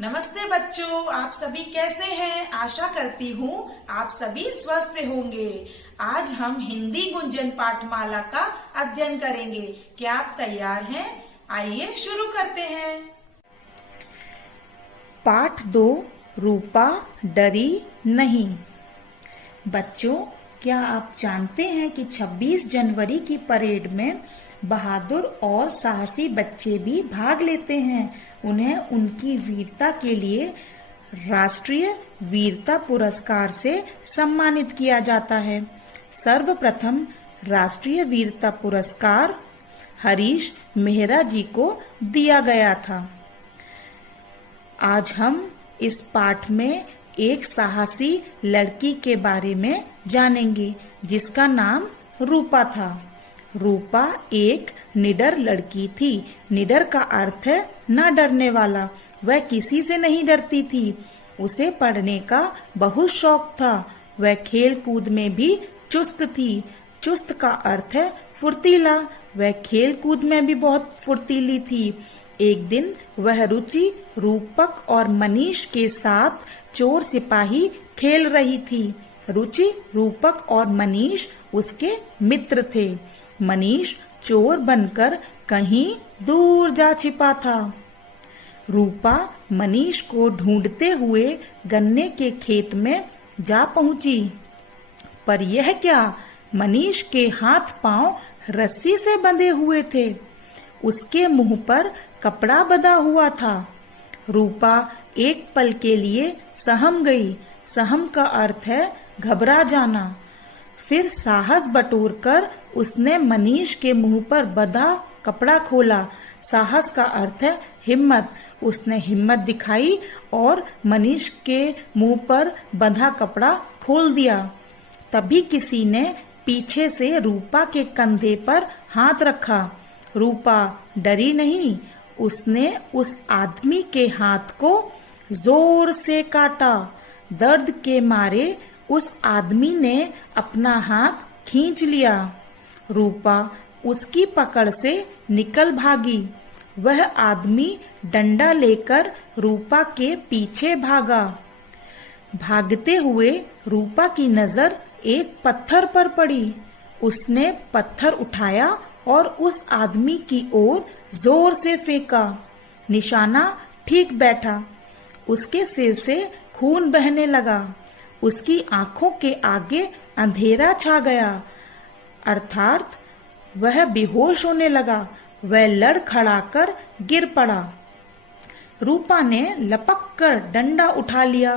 नमस्ते बच्चों, आप सभी कैसे हैं? आशा करती हूँ आप सभी स्वस्थ होंगे। आज हम हिंदी गुंजन पाठमाला का अध्ययन करेंगे। क्या आप तैयार हैं? आइए शुरू करते हैं। पाठ 2, रूपा डरी नहीं। बच्चों, क्या आप जानते हैं कि 26 जनवरी की परेड में बहादुर और साहसी बच्चे भी भाग लेते हैं। उन्हें उनकी वीरता के लिए राष्ट्रीय वीरता पुरस्कार से सम्मानित किया जाता है। सर्वप्रथम राष्ट्रीय वीरता पुरस्कार हरीश मेहरा जी को दिया गया था। आज हम इस पाठ में एक साहसी लड़की के बारे में जानेंगे जिसका नाम रूपा था। रूपा एक निडर लड़की थी। निडर का अर्थ है न डरने वाला। वह किसी से नहीं डरती थी। उसे पढ़ने का बहुत शौक था। वह खेल कूद में भी चुस्त थी। चुस्त का अर्थ है फुर्तीला। वह खेल कूद में भी बहुत फुर्तीली थी। एक दिन वह रुचि, रूपक और मनीष के साथ चोर सिपाही खेल रही थी। रुचि, रूपक और मनीष उसके मित्र थे। मनीष चोर बनकर कहीं दूर जा छिपा था। रूपा मनीष को ढूंढते हुए गन्ने के खेत में जा पहुंची। पर यह क्या, मनीष के हाथ पांव रस्सी से बंधे हुए थे। उसके मुंह पर कपड़ा बंधा हुआ था। रूपा एक पल के लिए सहम गई। सहम का अर्थ है घबरा जाना। फिर साहस बटोरकर उसने मनीष के मुंह पर बंधा कपड़ा खोला। साहस का अर्थ है हिम्मत। उसने हिम्मत दिखाई और मनीष के मुंह पर बंधा कपड़ा खोल दिया। तभी किसी ने पीछे से रूपा के कंधे पर हाथ रखा। रूपा डरी नहीं। उसने उस आदमी के हाथ को जोर से काटा। दर्द के मारे उस आदमी ने अपना हाथ खींच लिया। रूपा उसकी पकड़ से निकल भागी। वह आदमी डंडा लेकर रूपा के पीछे भागा। भागते हुए रूपा की नजर एक पत्थर पर पड़ी। उसने पत्थर उठाया और उस आदमी की ओर जोर से फेंका। निशाना ठीक बैठा। उसके सिर से खून बहने लगा। उसकी आंखों के आगे अंधेरा छा गया, अर्थात वह बेहोश होने लगा। वह लड़खड़ाकर गिर पड़ा। रूपा ने लपक कर डंडा उठा लिया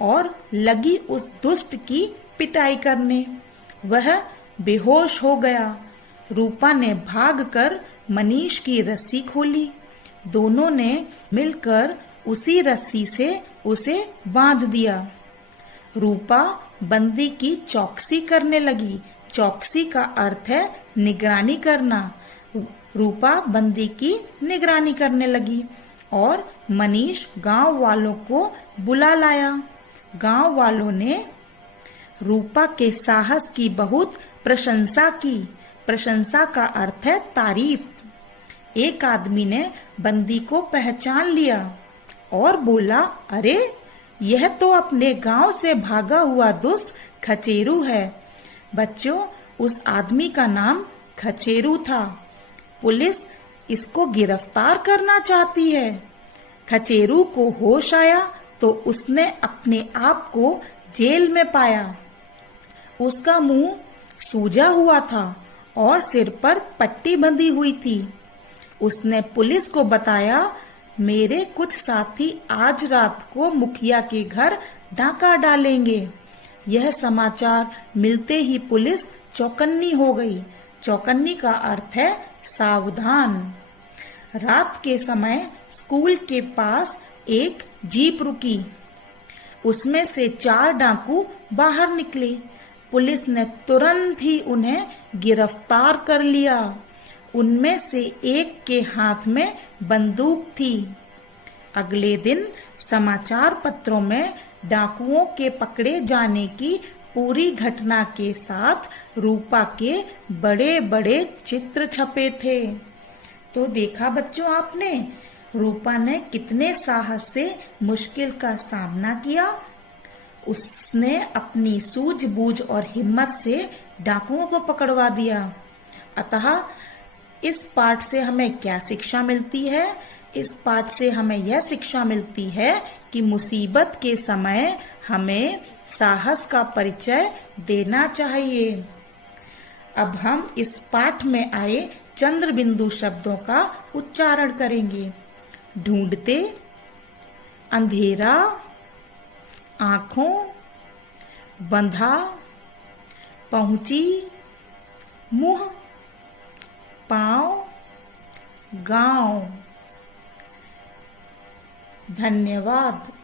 और लगी उस दुष्ट की पिटाई करने। वह बेहोश हो गया। रूपा ने भागकर मनीष की रस्सी खोली। दोनों ने मिलकर उसी रस्सी से उसे बांध दिया। रूपा बंदी की चौकसी करने लगी। चौकसी का अर्थ है निगरानी करना। रूपा बंदी की निगरानी करने लगी और मनीष गांव वालों को बुला लाया। गांव वालों ने रूपा के साहस की बहुत प्रशंसा की। प्रशंसा का अर्थ है तारीफ। एक आदमी ने बंदी को पहचान लिया और बोला, अरे यह तो अपने गांव से भागा हुआ दुष्ट खचेरू है। बच्चों, उस आदमी का नाम खचेरू था। पुलिस इसको गिरफ्तार करना चाहती है। खचेरू को होश आया तो उसने अपने आप को जेल में पाया। उसका मुंह सूजा हुआ था और सिर पर पट्टी बंधी हुई थी। उसने पुलिस को बताया, मेरे कुछ साथी आज रात को मुखिया के घर डाका डालेंगे। यह समाचार मिलते ही पुलिस चौकन्नी हो गई। चौकन्नी का अर्थ है सावधान। रात के समय स्कूल के पास एक जीप रुकी। उसमें से 4 डाकू बाहर निकले। पुलिस ने तुरंत ही उन्हें गिरफ्तार कर लिया। उनमें से एक के हाथ में बंदूक थी। अगले दिन समाचार पत्रों में डाकुओं के पकड़े जाने की पूरी घटना के साथ रूपा के बड़े बड़े चित्र छपे थे। तो देखा बच्चों आपने, रूपा ने कितने साहस से मुश्किल का सामना किया। उसने अपनी सूझबूझ और हिम्मत से डाकुओं को पकड़वा दिया। अतः इस पाठ से हमें क्या शिक्षा मिलती है? इस पाठ से हमें यह शिक्षा मिलती है कि मुसीबत के समय हमें साहस का परिचय देना चाहिए। अब हम इस पाठ में आए चंद्र बिंदु शब्दों का उच्चारण करेंगे। ढूंढते, अंधेरा, आंखों, बंधा, पहुंची, मुंह, पांव, गांव। धन्यवाद।